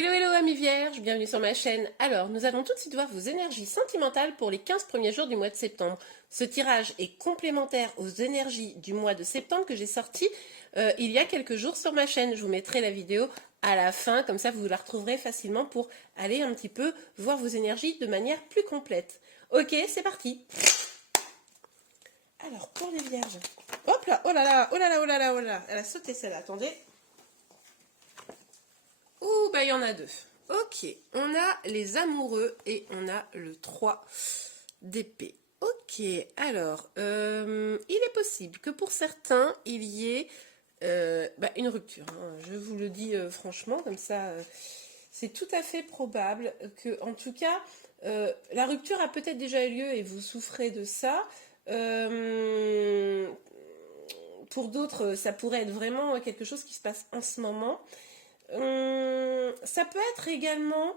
Hello hello amis vierges, bienvenue sur ma chaîne. Alors, nous allons tout de suite voir vos énergies sentimentales pour les 15 premiers jours du mois de septembre. Ce tirage est complémentaire aux énergies du mois de septembre que j'ai sorti il y a quelques jours sur ma chaîne. Je vous mettrai la vidéo à la fin, comme ça vous la retrouverez facilement pour aller un petit peu voir vos énergies de manière plus complète. Ok, c'est parti. Alors, pour les vierges, hop là, oh là là, oh là là, oh là là, oh là là, elle a sauté celle-là, attendez. Ouh, bah il y en a deux. Ok, on a les amoureux et on a le 3 d'épée. Ok, alors, il est possible que pour certains, il y ait une rupture. Hein. Je vous le dis franchement, comme ça, c'est tout à fait probable que, en tout cas, la rupture a peut-être déjà eu lieu et vous souffrez de ça. Pour d'autres, ça pourrait être vraiment quelque chose qui se passe en ce moment. Ça peut être également,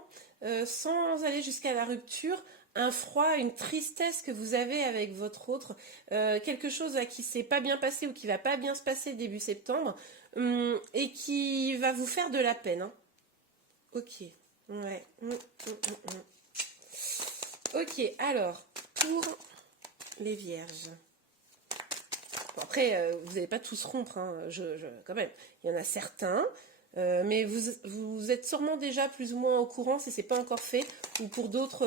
sans aller jusqu'à la rupture, un froid, une tristesse que vous avez avec votre autre, quelque chose là, qui s'est pas bien passé ou qui va pas bien se passer début septembre, et qui va vous faire de la peine. Hein. Ok, ouais. Ok, alors, pour les vierges. Bon, après, vous n'allez pas tous rompre, hein, quand même. Il y en a certains. Mais vous êtes sûrement déjà plus ou moins au courant si c'est pas encore fait, ou pour d'autres,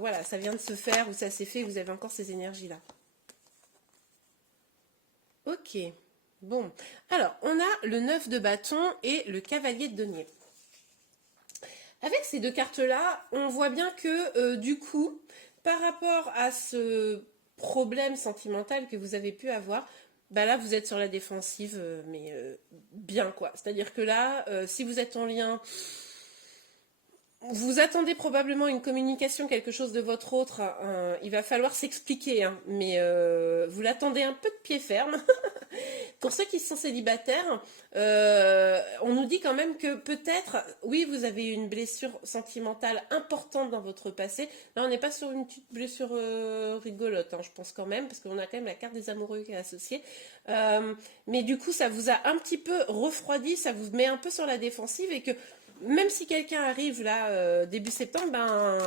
voilà, ça vient de se faire, ou ça s'est fait, et vous avez encore ces énergies-là. Ok, bon. Alors, on a le 9 de bâton et le cavalier de denier. Avec ces deux cartes-là, on voit bien que, du coup, par rapport à ce problème sentimental que vous avez pu avoir, bah là, vous êtes sur la défensive, mais bien quoi. C'est-à-dire que là, si vous êtes en lien, vous attendez probablement une communication, quelque chose de votre autre. Il va falloir s'expliquer, hein, mais vous l'attendez un peu de pied ferme. Pour ceux qui sont célibataires, on nous dit quand même que peut-être, oui, vous avez eu une blessure sentimentale importante dans votre passé. Là, on n'est pas sur une petite blessure rigolote, hein, je pense quand même, parce qu'on a quand même la carte des amoureux qui est associée. Mais du coup, ça vous a un petit peu refroidi, ça vous met un peu sur la défensive et que même si quelqu'un arrive là début septembre, ben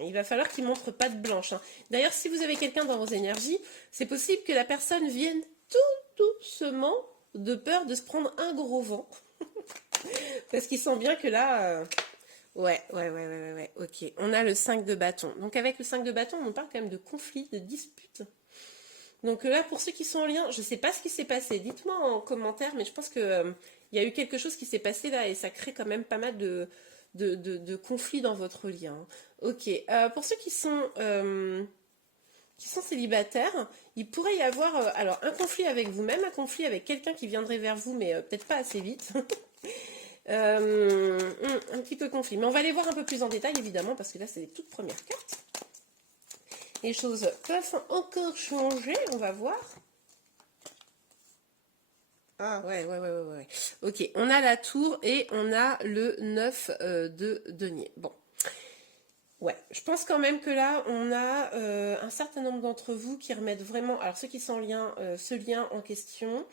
il va falloir qu'il montre patte blanche. Hein. D'ailleurs, si vous avez quelqu'un dans vos énergies, c'est possible que la personne vienne tout doucement de peur de se prendre un gros vent. Parce qu'il sent bien que là... Ouais, ok. On a le 5 de bâton. Donc avec le 5 de bâton, on parle quand même de conflit, de dispute. Donc là, pour ceux qui sont en lien, je ne sais pas ce qui s'est passé. Dites-moi en commentaire, mais je pense que il y a eu quelque chose qui s'est passé là et ça crée quand même pas mal de conflits dans votre lien. Ok. Pour ceux qui sont célibataires, il pourrait y avoir alors un conflit avec vous-même, un conflit avec quelqu'un qui viendrait vers vous, mais peut-être pas assez vite. Un petit peu conflit. Mais on va aller voir un peu plus en détail, évidemment, parce que là, c'est les toutes premières cartes. Les choses peuvent encore changer, on va voir. Ah ouais. Ok, on a la tour et on a le 9 de denier. Bon. Ouais, je pense quand même que là, on a un certain nombre d'entre vous qui remettent vraiment, alors ceux qui sont en lien, ce lien en question,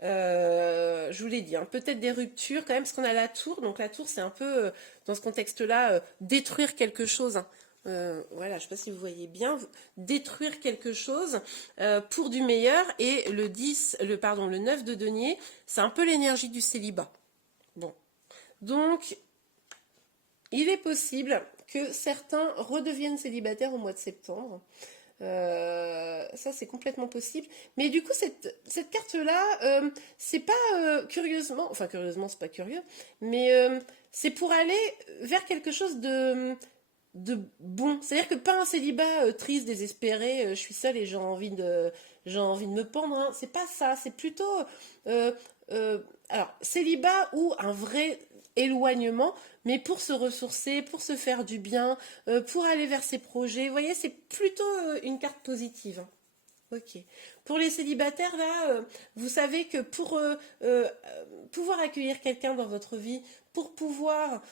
je vous l'ai dit, hein, peut-être des ruptures quand même, parce qu'on a la tour, donc la tour c'est un peu, dans ce contexte-là, détruire quelque chose, hein. Voilà, je ne sais pas si vous voyez bien, détruire quelque chose pour du meilleur, et le 10, le 9 de denier, c'est un peu l'énergie du célibat. Bon, donc, il est possible que certains redeviennent célibataires au mois de septembre. Ça, c'est complètement possible. Mais du coup, cette carte-là, c'est pas curieusement, enfin curieusement, c'est pas curieux, mais c'est pour aller vers quelque chose de bon. C'est-à-dire que pas un célibat triste, désespéré, je suis seule et j'ai envie de me pendre. Hein. C'est pas ça. C'est plutôt, euh, alors, célibat ou un vrai éloignement, mais pour se ressourcer, pour se faire du bien, pour aller vers ses projets. Vous voyez, c'est plutôt une carte positive. Hein. Ok. Pour les célibataires, là, vous savez que pour pouvoir accueillir quelqu'un dans votre vie, pour pouvoir,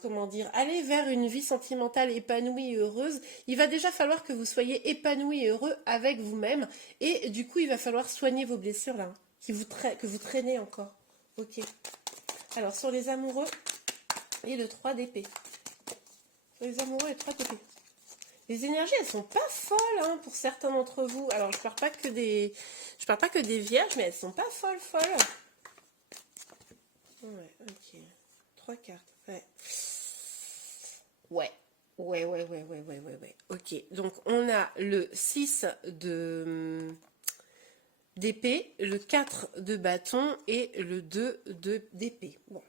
comment dire, aller vers une vie sentimentale épanouie et heureuse, il va déjà falloir que vous soyez épanoui et heureux avec vous-même. Et du coup, il va falloir soigner vos blessures, là, que vous traînez encore. Ok. Alors, sur les amoureux, Et le 3 d'épée. Sur les amoureux, et 3 d'épée. Les énergies, elles sont pas folles hein, pour certains d'entre vous. Alors, je parle pas que des vierges, mais elles sont pas folles. Ouais, ok. 3 cartes, ouais. Ouais. Ok, donc on a le 6 d'épée, le 4 de bâton et le 2 d'épée. Bon.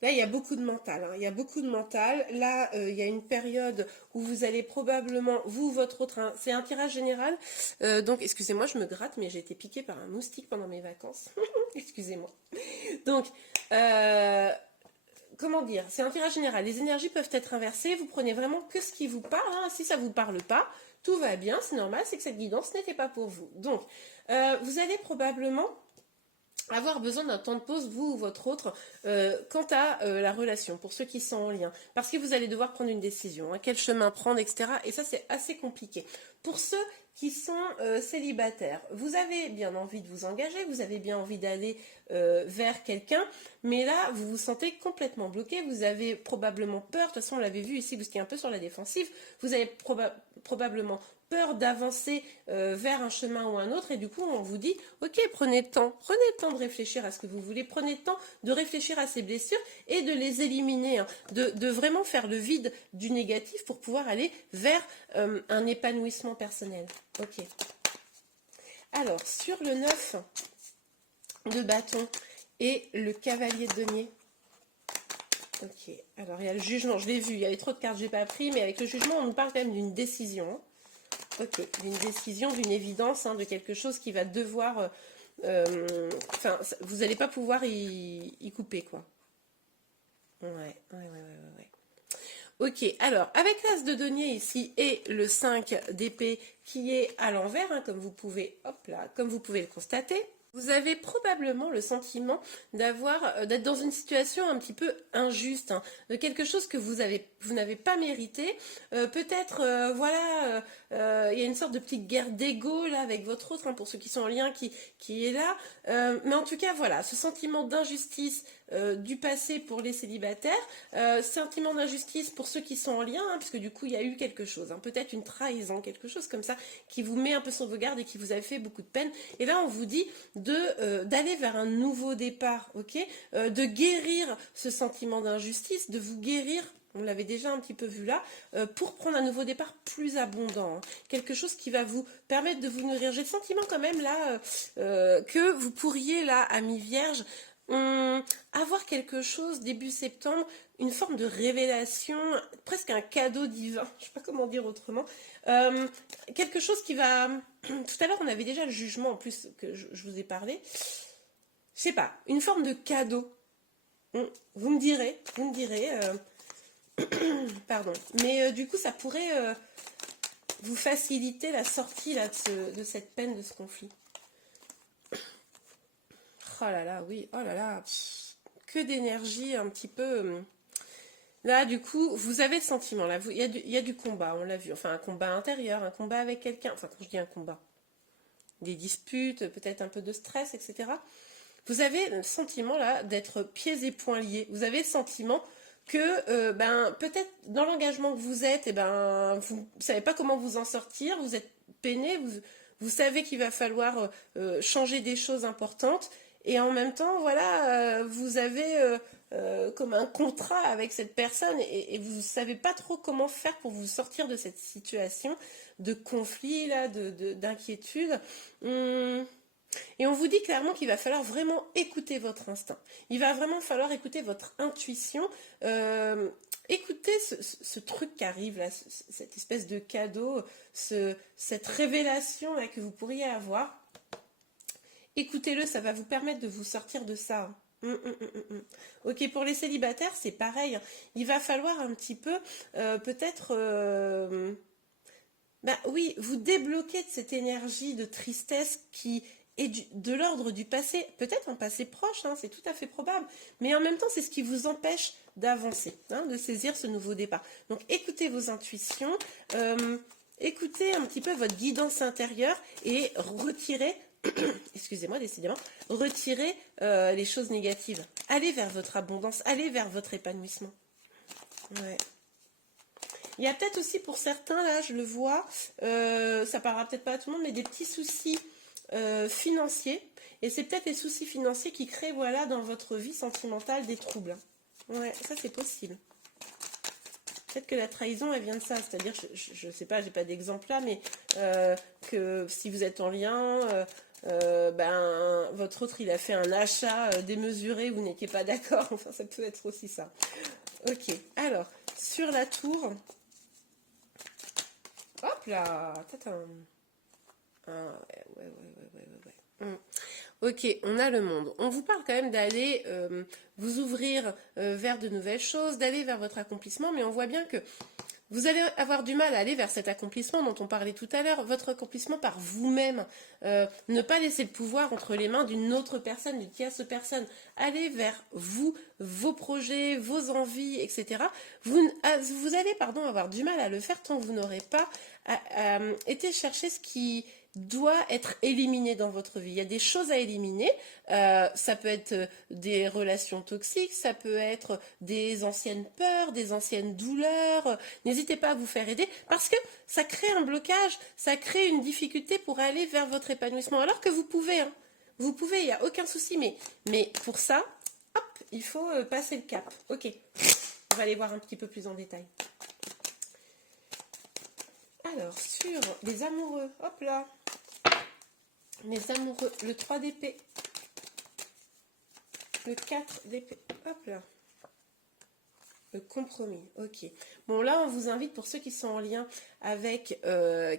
Là, il y a beaucoup de mental. Hein. Il y a beaucoup de mental. Là, il y a une période où vous allez probablement, vous, votre autre, hein, c'est un tirage général. Donc, excusez-moi, je me gratte, mais j'ai été piquée par un moustique pendant mes vacances. Excusez-moi. Donc, comment dire, c'est un tirage général. Les énergies peuvent être inversées. Vous prenez vraiment que ce qui vous parle. Hein. Si ça ne vous parle pas, tout va bien, c'est normal, c'est que cette guidance n'était pas pour vous. Donc, vous allez probablement avoir besoin d'un temps de pause, vous ou votre autre, quant à la relation, pour ceux qui sont en lien. Parce que vous allez devoir prendre une décision, hein, quel chemin prendre, etc. Et ça, c'est assez compliqué. Pour ceux qui sont célibataires, vous avez bien envie de vous engager, vous avez bien envie d'aller vers quelqu'un, mais là, vous vous sentez complètement bloqué, vous avez probablement peur, de toute façon, on l'avait vu ici, vous étiez un peu sur la défensive, vous avez probablement peur d'avancer vers un chemin ou un autre, et du coup on vous dit ok, prenez le temps de réfléchir à ce que vous voulez, prenez le temps de réfléchir à ces blessures et de les éliminer, hein, de vraiment faire le vide du négatif pour pouvoir aller vers un épanouissement personnel. Ok, alors sur le 9 de bâton et le cavalier de denier. Ok, alors il y a le jugement, je l'ai vu, il y avait trop de cartes, j'ai pas pris, mais avec le jugement on nous parle quand même d'une décision, hein. Ok, d'une décision, d'une évidence, hein, de quelque chose qui va devoir... Enfin, vous n'allez pas pouvoir y couper, quoi. Ouais. Ok, alors, avec l'as de denier ici et le 5 d'épée qui est à l'envers, hein, comme vous pouvez le constater, vous avez probablement le sentiment d'être dans une situation un petit peu injuste, hein, de quelque chose que vous n'avez pas mérité. Peut-être, il y a une sorte de petite guerre d'ego là avec votre autre, hein, pour ceux qui sont en lien, qui est là. Mais en tout cas, voilà, ce sentiment d'injustice du passé pour les célibataires, sentiment d'injustice pour ceux qui sont en lien, hein, puisque du coup, il y a eu quelque chose, hein, peut-être une trahison, quelque chose comme ça, qui vous met un peu sur vos gardes et qui vous a fait beaucoup de peine. Et là, on vous dit d'aller vers un nouveau départ, ok, de guérir ce sentiment d'injustice, de vous guérir, on l'avait déjà un petit peu vu là, pour prendre un nouveau départ plus abondant, hein, quelque chose qui va vous permettre de vous nourrir. J'ai le sentiment quand même là que vous pourriez là, amis vierges, avoir quelque chose début septembre, une forme de révélation, presque un cadeau divin, je ne sais pas comment dire autrement, quelque chose qui va... Tout à l'heure, on avait déjà le jugement en plus que je vous ai parlé. Je sais pas, une forme de cadeau. Vous me direz, pardon. Mais du coup, ça pourrait vous faciliter la sortie là, de cette peine, de ce conflit. Oh là là, oui, oh là là, que d'énergie un petit peu... Là, du coup, vous avez le sentiment, là, il y a du combat, on l'a vu, enfin un combat intérieur, un combat avec quelqu'un, enfin quand je dis un combat, des disputes, peut-être un peu de stress, etc. Vous avez le sentiment là d'être pieds et poings liés. Vous avez le sentiment que peut-être dans l'engagement que vous êtes, vous ne savez pas comment vous en sortir, vous êtes peiné, vous savez qu'il va falloir changer des choses importantes, et en même temps, voilà, vous avez comme un contrat avec cette personne, et vous ne savez pas trop comment faire pour vous sortir de cette situation de conflit, là, d'inquiétude. Et on vous dit clairement qu'il va falloir vraiment écouter votre instinct. Il va vraiment falloir écouter votre intuition. Écoutez ce truc qui arrive là, cette espèce de cadeau, cette révélation là que vous pourriez avoir. Écoutez-le, ça va vous permettre de vous sortir de ça. Ok, pour les célibataires, c'est pareil. Il va falloir un petit peu, peut-être... oui, vous débloquer de cette énergie de tristesse qui est de l'ordre du passé, peut-être un passé proche, hein, c'est tout à fait probable, mais en même temps, c'est ce qui vous empêche d'avancer, hein, de saisir ce nouveau départ. Donc, écoutez vos intuitions, écoutez un petit peu votre guidance intérieure et retirez, excusez-moi, décidément, retirez les choses négatives. Allez vers votre abondance, allez vers votre épanouissement. Ouais. Il y a peut-être aussi pour certains, là, je le vois, ça parlera peut-être pas à tout le monde, mais des petits soucis financiers. Et c'est peut-être les soucis financiers qui créent, voilà, dans votre vie sentimentale des troubles. Ouais, ça c'est possible. Peut-être que la trahison, elle vient de ça. C'est-à-dire, je sais pas, j'ai pas d'exemple là, mais que si vous êtes en lien, ben, votre autre, il a fait un achat démesuré, vous n'étiez pas d'accord. Enfin, ça peut être aussi ça. Ok, alors, sur la tour... Hop là, tatin. Ah, ouais. Ok, on a le monde. On vous parle quand même d'aller vous ouvrir vers de nouvelles choses, d'aller vers votre accomplissement, mais on voit bien que vous allez avoir du mal à aller vers cet accomplissement dont on parlait tout à l'heure, votre accomplissement par vous-même. Ne pas laisser le pouvoir entre les mains d'une autre personne, d'une tierce personne. Allez vers vous, vos projets, vos envies, etc. Vous allez avoir du mal à le faire tant que vous n'aurez pas été chercher ce qui doit être éliminé dans votre vie. Il y a des choses à éliminer. Ça peut être des relations toxiques, ça peut être des anciennes peurs, des anciennes douleurs. N'hésitez pas à vous faire aider parce que ça crée un blocage, ça crée une difficulté pour aller vers votre épanouissement. Alors que vous pouvez, hein. Vous pouvez, il n'y a aucun souci. Mais pour ça, hop, il faut passer le cap. Ok, on va aller voir un petit peu plus en détail. Alors, sur les amoureux, hop là. Les amoureux, le 3 d'épée, le 4 d'épée, hop là, le compromis, ok. Bon là on vous invite, pour ceux qui sont en lien avec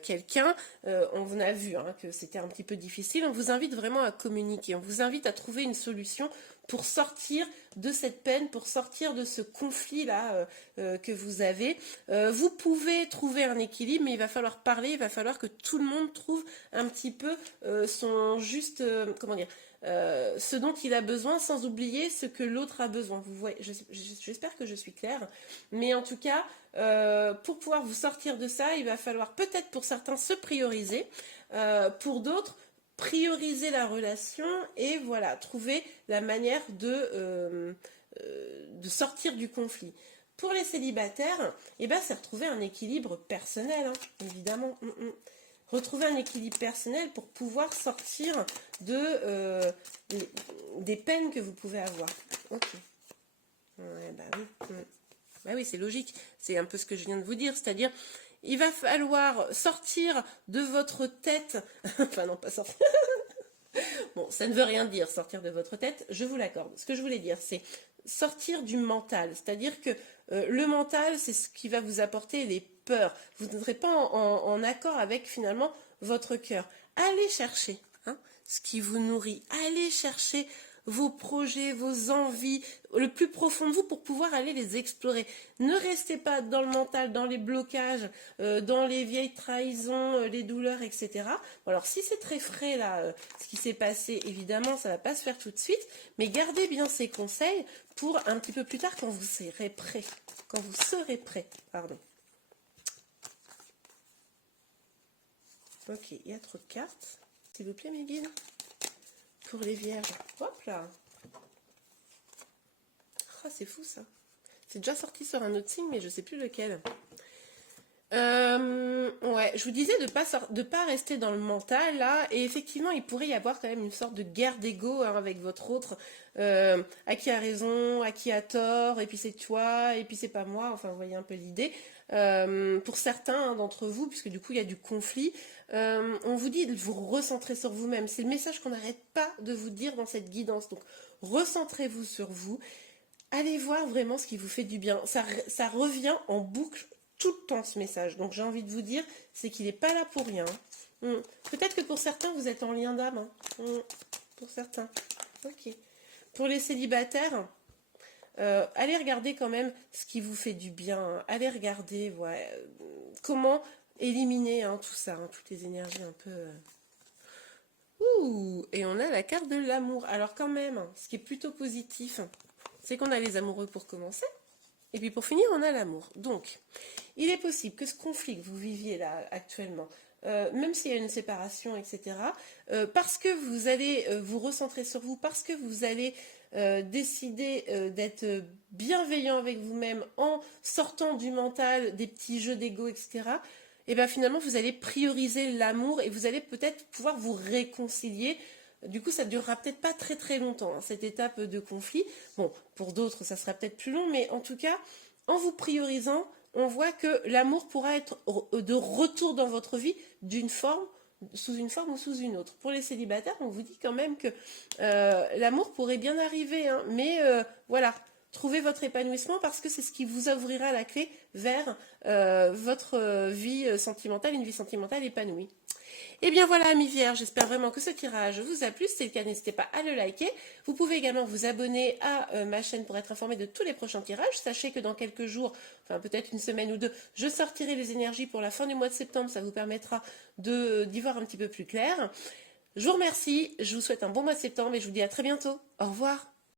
quelqu'un, on vous a vu hein, que c'était un petit peu difficile, on vous invite vraiment à communiquer, on vous invite à trouver une solution pour sortir de cette peine, pour sortir de ce conflit-là que vous avez. Vous pouvez trouver un équilibre, mais il va falloir parler, il va falloir que tout le monde trouve un petit peu son juste, comment dire, ce dont il a besoin sans oublier ce que l'autre a besoin. Vous voyez, j'espère que je suis claire, mais en tout cas, pour pouvoir vous sortir de ça, il va falloir peut-être pour certains se prioriser, pour d'autres prioriser la relation et voilà, trouver la manière de sortir du conflit. Pour les célibataires, eh ben, c'est retrouver un équilibre personnel, hein, évidemment. Retrouver un équilibre personnel pour pouvoir sortir des peines que vous pouvez avoir. Ok. Ouais, bah oui. Bah oui, c'est logique. C'est un peu ce que je viens de vous dire. C'est-à-dire, il va falloir sortir de votre tête. Enfin, non, pas sortir. Bon, ça ne veut rien dire, sortir de votre tête, je vous l'accorde. Ce que je voulais dire, c'est sortir du mental. C'est-à-dire que le mental, c'est ce qui va vous apporter les peurs. Vous ne serez pas en accord avec, finalement, votre cœur. Allez chercher hein, ce qui vous nourrit. Allez chercher vos projets, vos envies, le plus profond de vous pour pouvoir aller les explorer. Ne restez pas dans le mental, dans les blocages, dans les vieilles trahisons, les douleurs, etc. Bon, alors si c'est très frais là, ce qui s'est passé, évidemment, ça ne va pas se faire tout de suite, mais gardez bien ces conseils pour un petit peu plus tard quand vous serez prêt. Quand vous serez prêt, pardon. Ok, il y a trop de cartes. S'il vous plaît, mes guides. Pour les vierges. Hop là. Ah, c'est fou ça. C'est déjà sorti sur un autre signe, mais je sais plus lequel. Ouais, je vous disais de pas rester dans le mental là, et effectivement il pourrait y avoir quand même une sorte de guerre d'ego hein, avec votre autre, à qui a raison, à qui a tort, et puis c'est toi, et puis c'est pas moi, enfin vous voyez un peu l'idée. Pour certains hein, d'entre vous, puisque du coup il y a du conflit, on vous dit de vous recentrer sur vous-même. C'est le message qu'on n'arrête pas de vous dire dans cette guidance. Donc recentrez-vous sur vous, allez voir vraiment ce qui vous fait du bien. Ça revient en boucle tout le temps ce message. Donc j'ai envie de vous dire, c'est qu'il n'est pas là pour rien. Peut-être que pour certains, vous êtes en lien d'âme. Hein. Pour certains. Ok. Pour les célibataires, allez regarder quand même ce qui vous fait du bien. Allez regarder comment éliminer hein, tout ça, hein, toutes les énergies un peu... Ouh, et on a la carte de l'amour. Alors quand même, ce qui est plutôt positif, c'est qu'on a les amoureux pour commencer. Et puis pour finir, on a l'amour. Donc, il est possible que ce conflit que vous viviez là actuellement, même s'il y a une séparation, etc., parce que vous allez vous recentrer sur vous, parce que vous allez décidez d'être bienveillant avec vous-même en sortant du mental, des petits jeux d'ego, etc., et bien finalement vous allez prioriser l'amour et vous allez peut-être pouvoir vous réconcilier. Du coup, ça ne durera peut-être pas très très longtemps, hein, cette étape de conflit. Bon, pour d'autres, ça sera peut-être plus long, mais en tout cas, en vous priorisant, on voit que l'amour pourra être de retour dans votre vie sous une forme ou sous une autre. Pour les célibataires, on vous dit quand même que l'amour pourrait bien arriver, hein, mais voilà, trouvez votre épanouissement parce que c'est ce qui vous ouvrira la clé vers votre vie sentimentale, une vie sentimentale épanouie. Et bien voilà, amis vierges, j'espère vraiment que ce tirage vous a plu. Si c'est le cas, n'hésitez pas à le liker. Vous pouvez également vous abonner à ma chaîne pour être informé de tous les prochains tirages. Sachez que dans quelques jours, enfin peut-être une semaine ou deux, je sortirai les énergies pour la fin du mois de septembre. Ça vous permettra d'y voir un petit peu plus clair. Je vous remercie, je vous souhaite un bon mois de septembre et je vous dis à très bientôt. Au revoir.